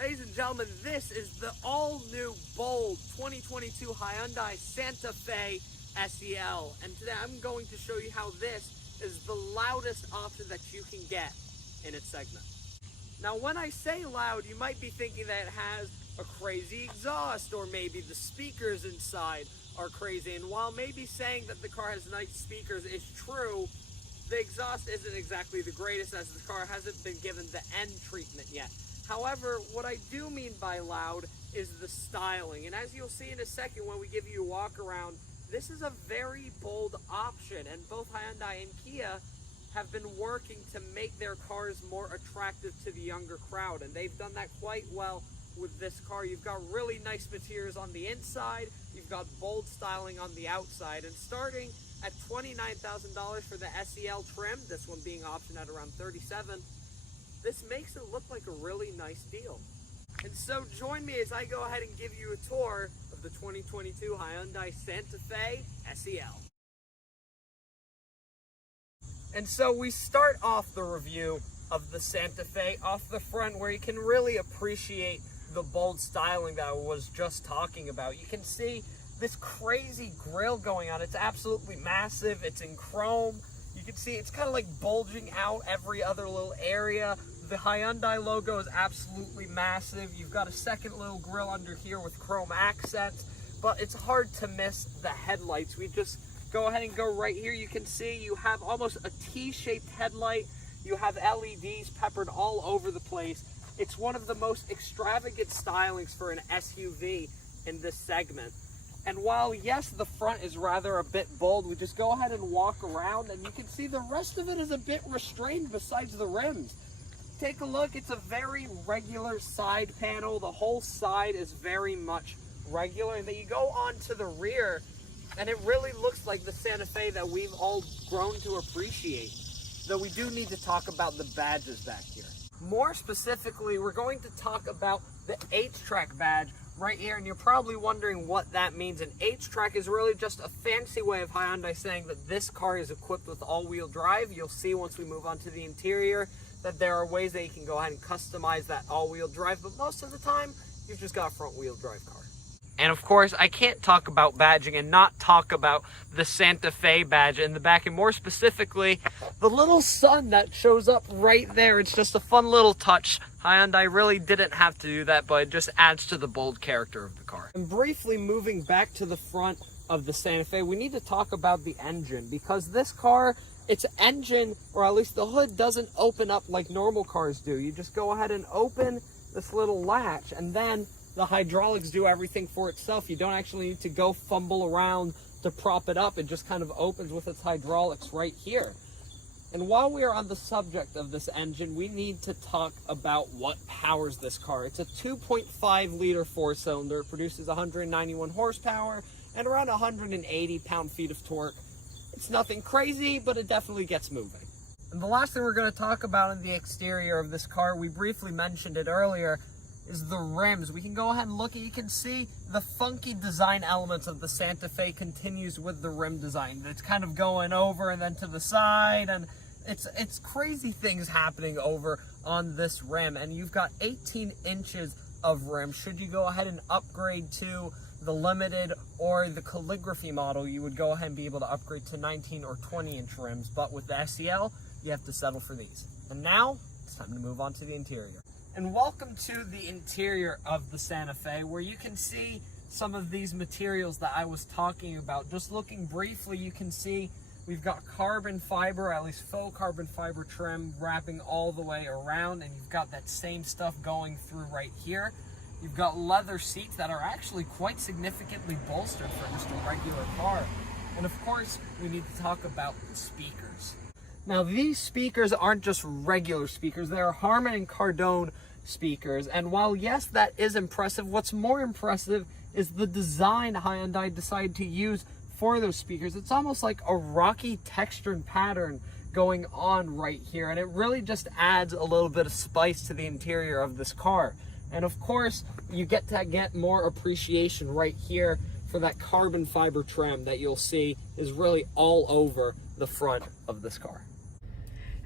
Ladies and gentlemen, this is the all-new, bold 2022 Hyundai Santa Fe SEL. And today I'm going to show you how this is the loudest option that you can get in its segment. Now, when I say loud, you might be thinking that it has a crazy exhaust, or maybe the speakers inside are crazy. And while maybe saying that the car has nice speakers is true, the exhaust isn't exactly the greatest, as the car hasn't been given the N treatment yet. However, what I do mean by loud is the styling. And as you'll see in a second when we give you a walk around, this is a very bold option. And both Hyundai and Kia have been working to make their cars more attractive to the younger crowd. And they've done that quite well with this car. You've got really nice materials on the inside. You've got bold styling on the outside. And starting at $29,000 for the SEL trim, this one being optioned at around $37,000, this makes it look like a really nice deal. And so join me as I go ahead and give you a tour of the 2022 Hyundai Santa Fe SEL. And so we start off the review of the Santa Fe off the front, where you can really appreciate the bold styling that I was just talking about. You can see this crazy grille going on. It's absolutely massive. It's in chrome. You can see it's kind of like bulging out every other little area. The Hyundai logo is absolutely massive. You've got a second little grille under here with chrome accents, but it's hard to miss the headlights. We just go ahead and go right here. You can see you have almost a T-shaped headlight. You have LEDs peppered all over the place. It's one of the most extravagant stylings for an SUV in this segment. And while, yes, the front is rather a bit bold, we just go ahead and walk around and you can see the rest of it is a bit restrained besides the rims. Take a look, it's a very regular side panel. The whole side is very much regular. And then you go on to the rear and it really looks like the Santa Fe that we've all grown to appreciate. Though we do need to talk about the badges back here. More specifically, we're going to talk about the H-Track badge right here, and you're probably wondering what that means. And H-Track is really just a fancy way of Hyundai saying that this car is equipped with all-wheel drive. You'll see once we move on to the interior that there are ways that you can go ahead and customize that all-wheel drive, but most of the time, you've just got a front-wheel drive car. And of course, I can't talk about badging and not talk about the Santa Fe badge in the back, and more specifically, the little sun that shows up right there. It's just a fun little touch. Hyundai really didn't have to do that, but it just adds to the bold character of the car. And briefly moving back to the front of the Santa Fe, we need to talk about the engine, because this car, its engine, or at least the hood, doesn't open up like normal cars do. You just go ahead and open this little latch, and then the hydraulics do everything for itself. You don't actually need to go fumble around to prop it up. It just kind of opens with its hydraulics right here. And while we are on the subject of this engine, we need to talk about what powers this car. It's a 2.5 liter four-cylinder. It produces 191 horsepower and around 180 pound-feet of torque. It's nothing crazy, but it definitely gets moving. And the last thing we're going to talk about in the exterior of this car, we briefly mentioned it earlier, is the rims. We can go ahead and look and you can see the funky design elements of the Santa Fe continues with the rim design. It's kind of going over and then to the side, and it's crazy things happening over on this rim. And you've got 18 inches of rim. Should you go ahead and upgrade to the limited or the calligraphy model, you would go ahead and be able to upgrade to 19 or 20 inch rims. But with the SEL, you have to settle for these. And now it's time to move on to the interior. And welcome to the interior of the Santa Fe, where you can see some of these materials that I was talking about. Just looking briefly, you can see we've got carbon fiber, at least faux carbon fiber trim wrapping all the way around, and you've got that same stuff going through right here. You've got leather seats that are actually quite significantly bolstered for just a regular car. And of course, we need to talk about the speakers. Now, these speakers aren't just regular speakers. They're Harman and Kardon speakers. And while, yes, that is impressive, what's more impressive is the design Hyundai decided to use for those speakers. It's almost like a rocky textured pattern going on right here. And it really just adds a little bit of spice to the interior of this car. And of course, you get to get more appreciation right here for that carbon fiber trim that you'll see is really all over the front of this car.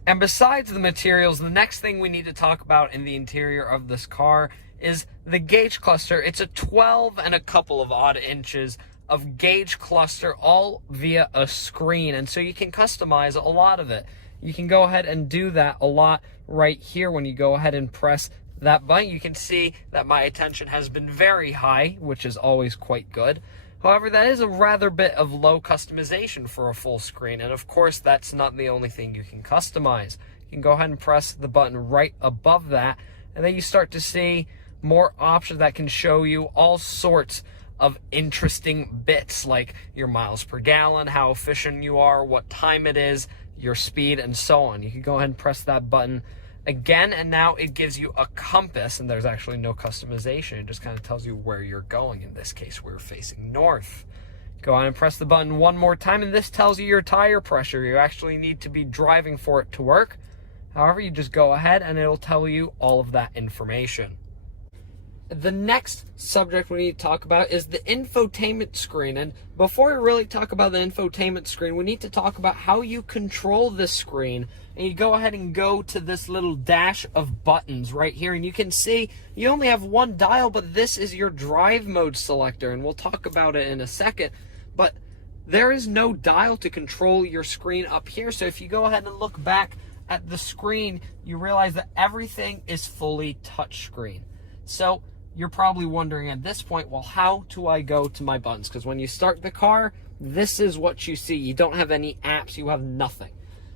And besides the materials, the next thing we need to talk about in the interior of this car is the gauge cluster. It's a 12 and a couple of odd inches of gauge cluster, all via a screen. And so you can customize a lot of it. You can go ahead and do that a lot right here. When you go ahead and press that button, you can see that my attention has been very high, which is always quite good. However, that is a rather bit of low customization for a full screen. And of course, that's not the only thing you can customize. You can go ahead and press the button right above that, and then you start to see more options that can show you all sorts of interesting bits, like your miles per gallon, how efficient you are, what time it is, your speed, and so on. You can go ahead and press that button again, and now it gives you a compass, and there's actually no customization. It just kind of tells you where you're going. In this case, we're facing north. Go ahead and press the button one more time, and this tells you your tire pressure. You actually need to be driving for it to work. However, you just go ahead and it'll tell you all of that information. The next subject we need to talk about is the infotainment screen. And before we really talk about the infotainment screen, we need to talk about how you control this screen. And you go ahead and go to this little dash of buttons right here, and you can see you only have one dial, but this is your drive mode selector, and we'll talk about it in a second. But there is no dial to control your screen up here. So if you go ahead and look back at the screen, you realize that everything is fully touchscreen. So you're probably wondering at this point, well, how do I go to my buttons? Because when you start the car, this is what you see. You don't have any apps, you have nothing.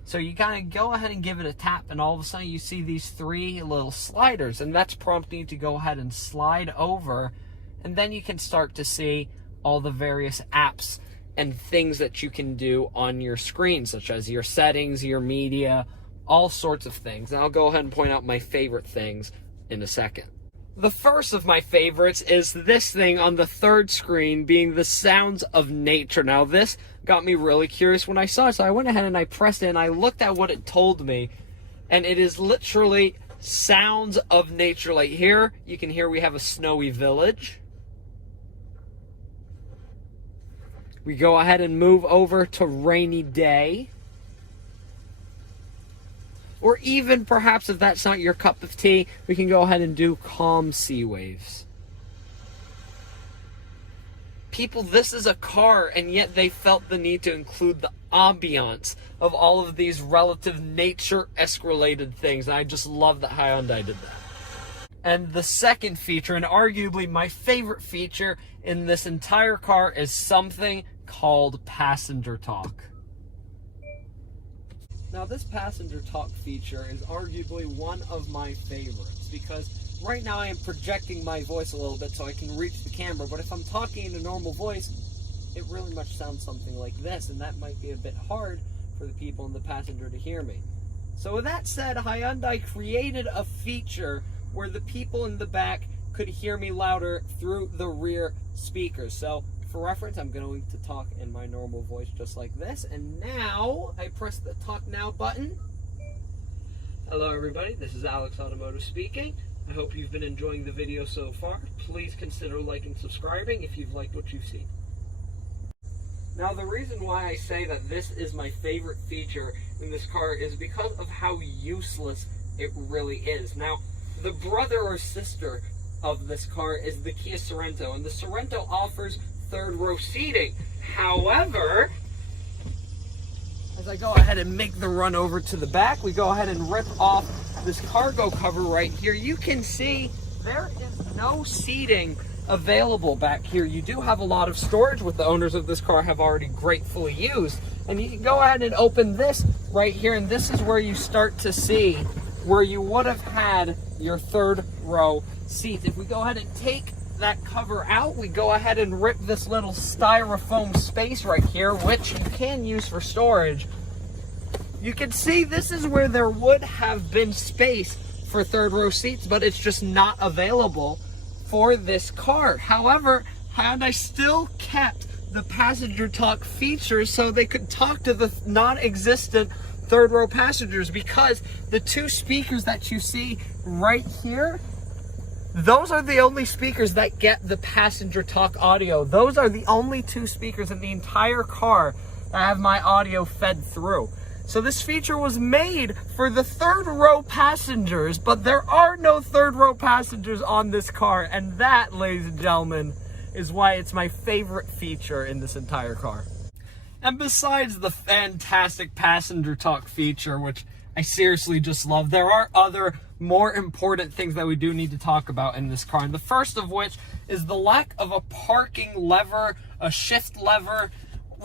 So you kind of go ahead and give it a tap, and all of a sudden you see these three little sliders, and that's prompting you to go ahead and slide over, and then you can start to see all the various apps and things that you can do on your screen, such as your settings, your media, all sorts of things. And I'll go ahead and point out my favorite things in a second. The first of my favorites is this thing on the third screen, being the sounds of nature. Now, this got me really curious when I saw it, so I went ahead and I pressed it, and I looked at what it told me, and it is literally sounds of nature. Like here, you can hear we have a snowy village. We go ahead and move over to rainy day. Or even perhaps if that's not your cup of tea, we can go ahead and do calm sea waves. People, this is a car, and yet they felt the need to include the ambiance of all of these relative nature-esque related things. And I just love that Hyundai did that. And the second feature, and arguably my favorite feature in this entire car, is something called passenger talk. Now, this passenger talk feature is arguably one of my favorites, because right now I am projecting my voice a little bit so I can reach the camera, but if I'm talking in a normal voice, it really much sounds something like this, and that might be a bit hard for the people in the passenger to hear me. So with that said, Hyundai created a feature where the people in the back could hear me louder through the rear speakers. So for reference, I'm going to talk in my normal voice just like this. And now I press the Talk Now button. Hello everybody, this is Alex Automotive speaking. I hope you've been enjoying the video so far. Please consider liking and subscribing if you've liked what you've seen. Now, the reason why I say that this is my favorite feature in this car is because of how useless it really is. Now, the brother or sister of this car is the Kia Sorento, and the Sorento offers third row seating. However, as I go ahead and make the run over to the back, we go ahead and rip off this cargo cover right here. You can see there is no seating available back here. You do have a lot of storage, what the owners of this car have already gratefully used. And you can go ahead and open this right here, and this is where you start to see where you would have had your third row seats. If we go ahead and take that cover out, we go ahead and rip this little styrofoam space right here, which you can use for storage. You can see this is where there would have been space for third row seats, but it's just not available for this car. However, Hyundai still kept the passenger talk features so they could talk to the non-existent third row passengers, because the two speakers that you see right here, those are the only speakers that get the passenger talk audio. Those are the only two speakers in the entire car that have my audio fed through. So this feature was made for the third row passengers, but there are no third row passengers on this car. And that, ladies and gentlemen, is why it's my favorite feature in this entire car. And besides the fantastic passenger talk feature, which I seriously just love, there are other more important things that we do need to talk about in this car. And the first of which is the lack of a parking lever, a shift lever.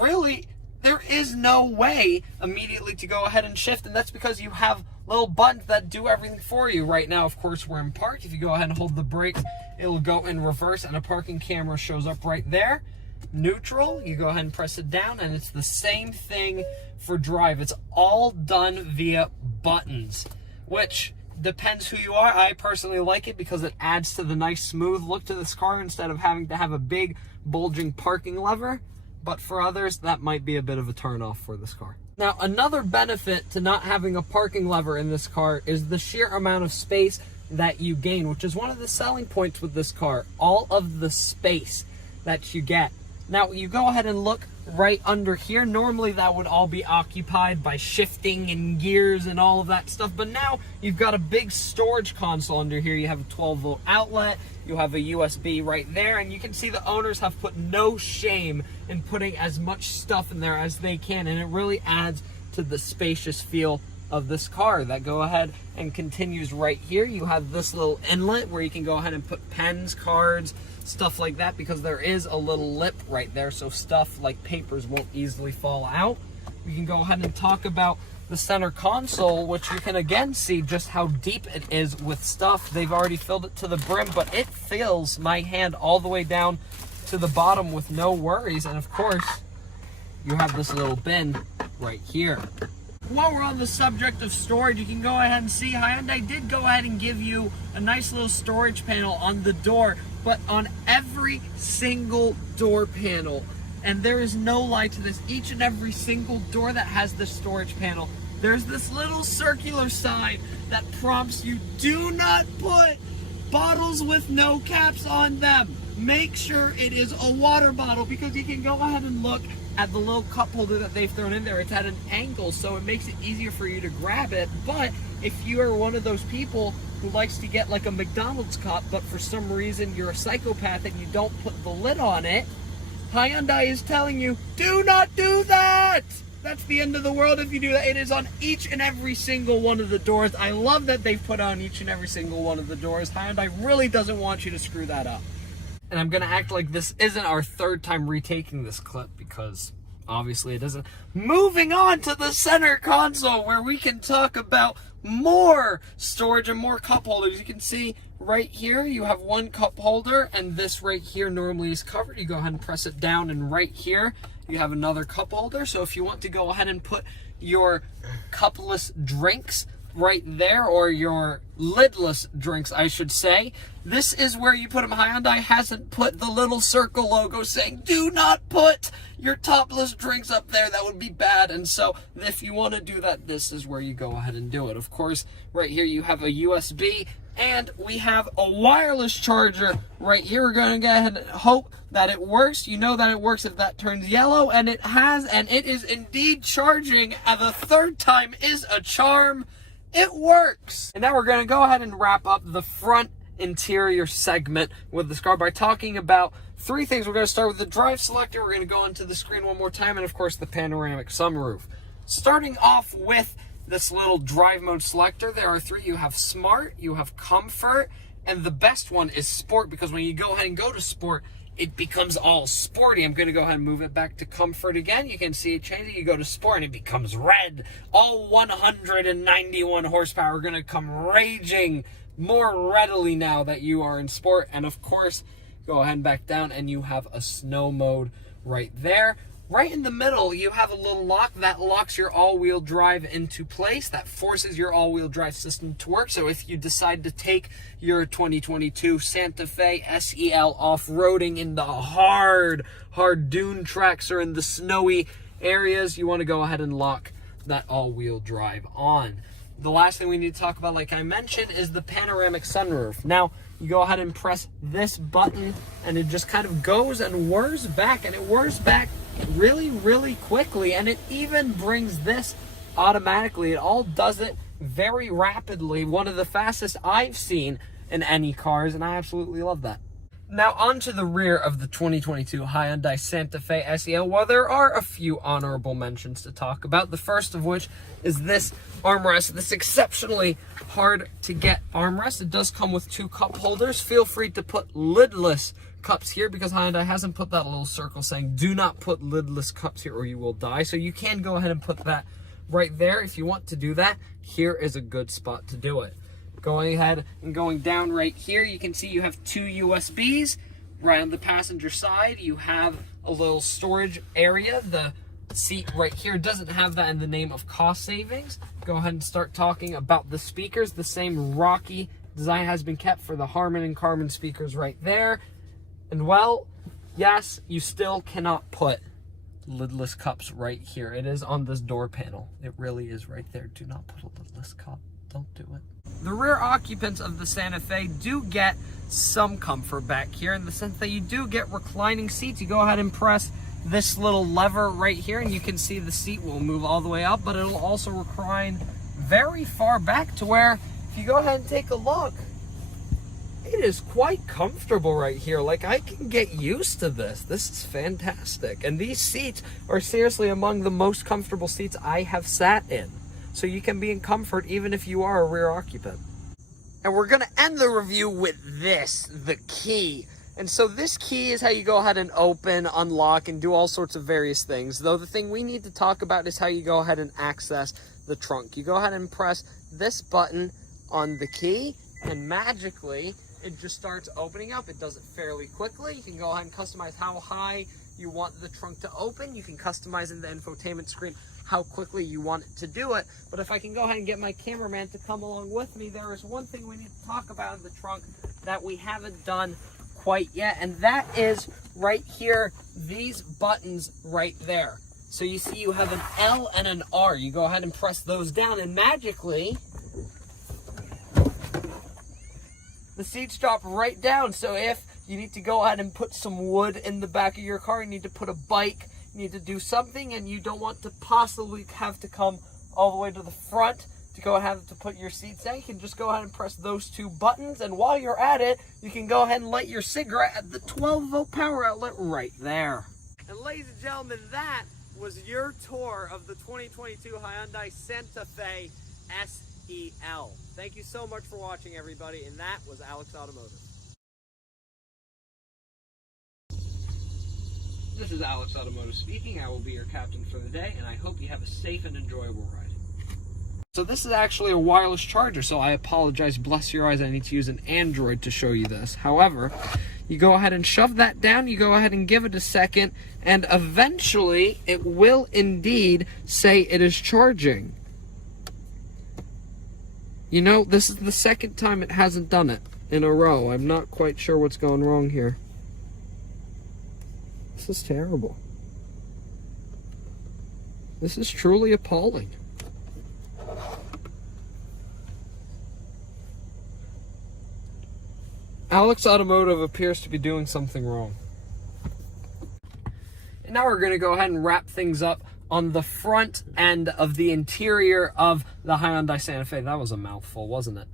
Really, there is no way immediately to go ahead and shift, and that's because you have little buttons that do everything for you. Right now, of course, we're in park. If you go ahead and hold the brakes, it'll go in reverse, and a parking camera shows up right there. Neutral, you go ahead and press it down, and it's the same thing for drive. It's all done via buttons, which depends who you are. I personally like it because it adds to the nice smooth look to this car instead of having to have a big bulging parking lever. But for others, that might be a bit of a turnoff for this car. Now, another benefit to not having a parking lever in this car is the sheer amount of space that you gain, which is one of the selling points with this car. All of the space that you get. Now, you go ahead and look right under here. Normally, that would all be occupied by shifting and gears and all of that stuff. But now, you've got a big storage console under here. You have a 12-volt outlet. You have a USB right there. And you can see the owners have put no shame in putting as much stuff in there as they can. And it really adds to the spacious feel of this car. That go ahead and continues right here. You have this little inlet where you can go ahead and put pens, cards, stuff like that, because there is a little lip right there, so stuff like papers won't easily fall out. We can go ahead and talk about the center console, which you can again see just how deep it is with stuff. They've already filled it to the brim, but it fills my hand all the way down to the bottom with no worries. And of course, you have this little bin right here. While we're on the subject of storage, you can go ahead and see Hyundai did go ahead and give you a nice little storage panel on the door, but on every single door panel, and there is no lie to this, each and every single door that has the storage panel, there's this little circular sign that prompts you, do not put bottles with no caps on them. Make sure it is a water bottle, because you can go ahead and look at the little cup holder that they've thrown in there. It's at an angle, so it makes it easier for you to grab it. But if you are one of those people who likes to get like a McDonald's cup, but for some reason you're a psychopath and you don't put the lid on it, Hyundai is telling you, do not do that! That's the end of the world if you do that. It is on each and every single one of the doors. I love that they've put on each and every single one of the doors. Hyundai really doesn't want you to screw that up. And I'm going to act like this isn't our third time retaking this clip, because obviously it isn't. Moving on to the center console, where we can talk about more storage and more cup holders. You can see right here you have one cup holder, and this right here normally is covered. You go ahead and press it down, and right here you have another cup holder. So if you want to go ahead and put your cupless drinks right there, or your lidless drinks, I should say, this is where you put them. Hyundai hasn't put the little circle logo saying, do not put your topless drinks up there. That would be bad. And so if you want to do that, this is where you go ahead and do it. Of course, right here you have a USB, and we have a wireless charger right here. We're going to go ahead and hope that it works. You know that it works if that turns yellow, and it has, and it is indeed charging. And the third time is a charm. It works. And now we're going to go ahead and wrap up the front interior segment with this car by talking about three things. We're going to start with the drive selector. We're going to go into the screen one more time, and of course the panoramic sunroof. Starting off with this little drive mode selector, there are three. You have smart, you have comfort, and the best one is sport, because when you go ahead and go to sport, it becomes all sporty. I'm going to go ahead and move it back to comfort again. You can see it changing. You go to sport and it becomes red. All 191 horsepower are going to come raging more readily now that you are in sport. And of course, go ahead and back down and you have a snow mode right there. Right in the middle, you have a little lock that locks your all-wheel drive into place. That forces your all-wheel drive system to work. So if you decide to take your 2022 Santa Fe SEL off-roading in the hard dune tracks or in the snowy areas, you want to go ahead and lock that all-wheel drive on. The last thing we need to talk about, like I mentioned, is the panoramic sunroof. Now, you go ahead and press this button, and it just kind of goes and whirs back, and it whirs back really quickly, and it even brings this automatically. It all does it very rapidly. One of the fastest I've seen in any cars, and I absolutely love that. Now onto the rear of the 2022 Hyundai Santa Fe SEL. Well, there are a few honorable mentions to talk about. The first of which is this armrest, this exceptionally hard to get armrest. It does come with 2 cup holders. Feel free to put lidless cups here because Hyundai hasn't put that little circle saying do not put lidless cups here or you will die. So you can go ahead and put that right there if you want to do that. Here is a good spot to do it. Going ahead and going down right here, you can see you have 2 USBs. Right on the passenger side, you have a little storage area. The seat right here doesn't have that in the name of cost savings. Go ahead and start talking about the speakers. The same rocky design has been kept for the Harman and Kardon speakers right there. And well, yes, you still cannot put lidless cups right here. It is on this door panel. It really is right there. Do not put a lidless cup. Don't do it. The rear occupants of the Santa Fe do get some comfort back here in the sense that you do get reclining seats. You go ahead and press this little lever right here and you can see the seat will move all the way up, but it'll also recline very far back to where if you go ahead and take a look, it is quite comfortable right here. Like, I can get used to this. This is fantastic. And these seats are seriously among the most comfortable seats I have sat in. So you can be in comfort even if you are a rear occupant. And we're gonna end the review with this, the key. And so this key is how you go ahead and open, unlock, and do all sorts of various things. Though the thing we need to talk about is how you go ahead and access the trunk. You go ahead and press this button on the key, and magically, it just starts opening up. It does it fairly quickly. You can go ahead and customize how high you want the trunk to open. You can customize in the infotainment screen how quickly you want it to do it. But if I can go ahead and get my cameraman to come along with me, there is one thing we need to talk about in the trunk that we haven't done quite yet, and that is right here, these buttons right there. So you see you have an L and an R. You go ahead and press those down, and magically, the seats drop right down. So if you need to go ahead and put some wood in the back of your car, you need to put a bike, you need to do something, and you don't want to possibly have to come all the way to the front to go ahead and to put your seats down, you can just go ahead and press those 2 buttons, and while you're at it, you can go ahead and light your cigarette at the 12-volt power outlet right there. And ladies and gentlemen, that was your tour of the 2022 Hyundai Santa Fe SEL. Thank you so much for watching, everybody, and that was Alex Automotive. This is Alex Automotive speaking. I will be your captain for the day, and I hope you have a safe and enjoyable ride. So this is actually a wireless charger, so I apologize. Bless your eyes, I need to use an Android to show you this. However, you go ahead and shove that down, you go ahead and give it a second, and eventually it will indeed say it is charging. You know, this is the second time it hasn't done it in a row. I'm not quite sure what's going wrong here. This is terrible. This is truly appalling. Alex Automotive appears to be doing something wrong. And now we're going to go ahead and wrap things up on the front end of the interior of the Hyundai Santa Fe. That was a mouthful, wasn't it?